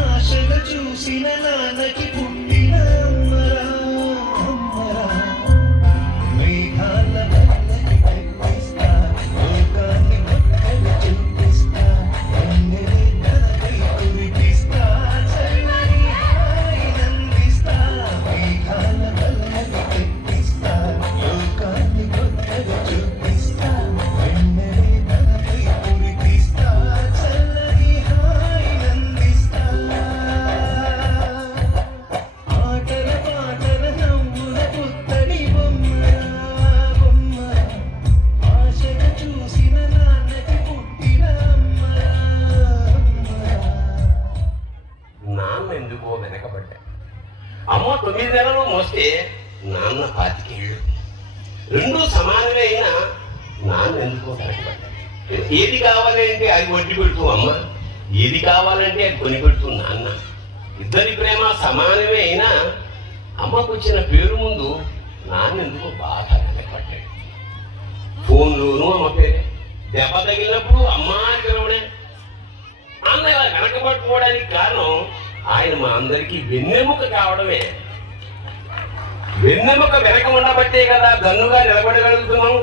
ఆశగా చూసిన నాన్నకి పుట్టిన అమ్మరా అమ్మరా మేఘాల వల్లకి తెప్పిస్తా లోకాన్ని కొత్తగా చూపిస్తా అన్నది తనపై కురిపిస్తా చల్లని హాయినందిస్తా మేఘాల వల్లకి తెప్పిస్తా లోకాన్ని కొత్తగా చూపిస్తా అన్నది తనపై కురిపిస్తా చల్లని హాయినందిస్తా ఆటల పాటల నవ్వుల పుత్తడి బొమ్మరా బొమ్మరా ఆశగా చూసిన నాన్నకి పుట్టిన అమ్మరా అమ్మరా నాన్న ఎందుకో వెనకబడ్డా. అమ్మ 9 నెలలు మోస్తే నాన్న 25 ఏళ్ళు. రెండూ సమానమే అయినా నాన్న ఎందుకో వెనకబడ్డా. ఏది కావాలంటే అది వడ్డీ పెడుతూ అమ్మ, ఏది కావాలంటే అది కొని పెడుతూ నాన్న. ఇద్దరి ప్రేమ సమానమే అయినా అమ్మకు వచ్చిన పేరు ముందు నాన్న ఎందుకో బాగా వెనకబడ్డాడు. ఫోన్లోనూ అమ్మ పేరే, దెబ్బ తగిలినప్పుడు అమ్మ అని పిలవడే. అన్న ఇలా వెనకబడిపోవడానికి కారణం ఆయన మా అందరికీ వెన్నెముక కావడమే. వెన్నెముక వెనక ఉండబట్టే కదా గన్నుగా నిలబడగలుగుతున్నాం.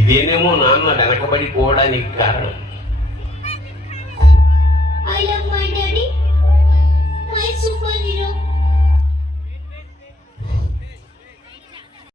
ఇదేనేమో నాన్న వెనకబడిపోవడానికి కారణం. I love my daddy, my superhero.